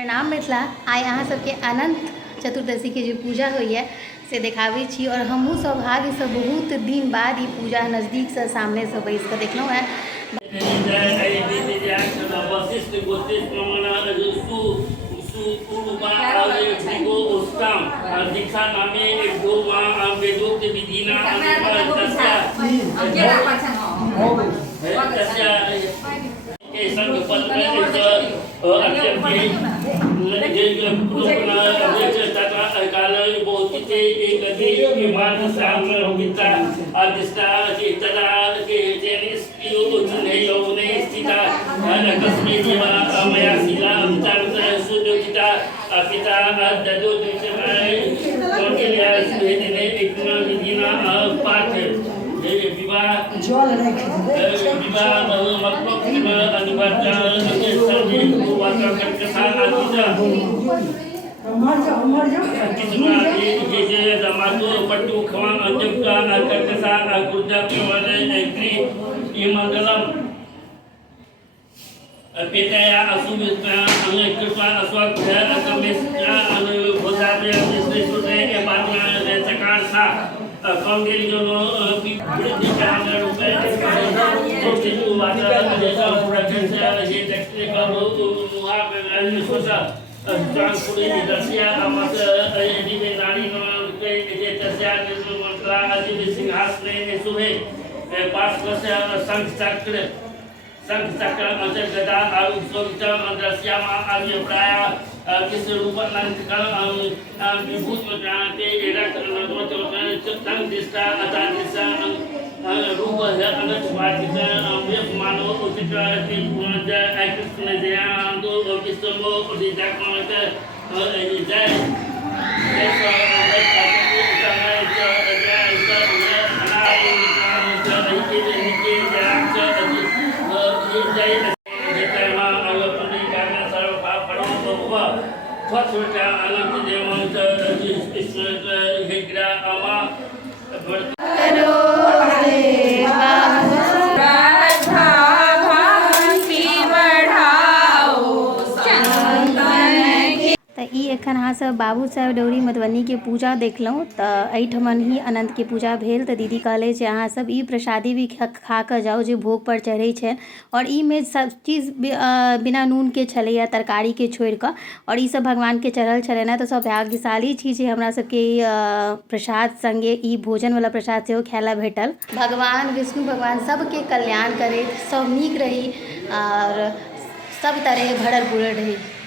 प्रणाम मिथिला। आइ अहाँ सबके अनंत चतुर्दशी के जो पूजा होइए से देखाबै छी और हमहूँ सौभाग्य से बहुत दिन बाद ई पूजा नज़दीक से सामने से बैस कऽ देखलहुँ हैं। Pitaya asumita angkutwa aswagya akamesya anubodabya disrisute ebatna rechakarsa kongelijono pidikana rupe kotitu wata desa prakasya jeteknika muhabel sosa transpuri dasya amasa edibe nari no ke jetasya nisu mantra adi singhasne suhe paswasya sanchakra संघचक्र गदा आरुक्ता मंत्रस्यामा आदि प्राय किस रूप नंदकल विभूत जानते दिष्टा अतादिशा रूप है अनंत वादित मानो उचित पूर्ण कृष्ण दया दो विष्णु उदितकमत जय एखन अहाँ सब बाबू साहेब डौरी मधुबनी के पूजा देखलहुँ तऽ एहिठमन ही अनंत के पूजा भेल। तऽ दीदी कहले जे अहाँ सब ई प्रसादी भी खा कऽ जाओ जे भोग पर चढ़ै छै और ई में सब चीज बिना नून के छलैया, तरकारी के छोड़ि कऽ, और ई सब भगवान के चढ़ल छलै ने। तऽ सौभाग्यशाली छी जे हमरा सबके प्रसाद संगे ई भोजन वाला प्रसाद सेहो खाय ला भेटल। भगवान विष्णु भगवान सबके कल्याण करे, सब नीक रही और सब तरह भरल पूरल रही।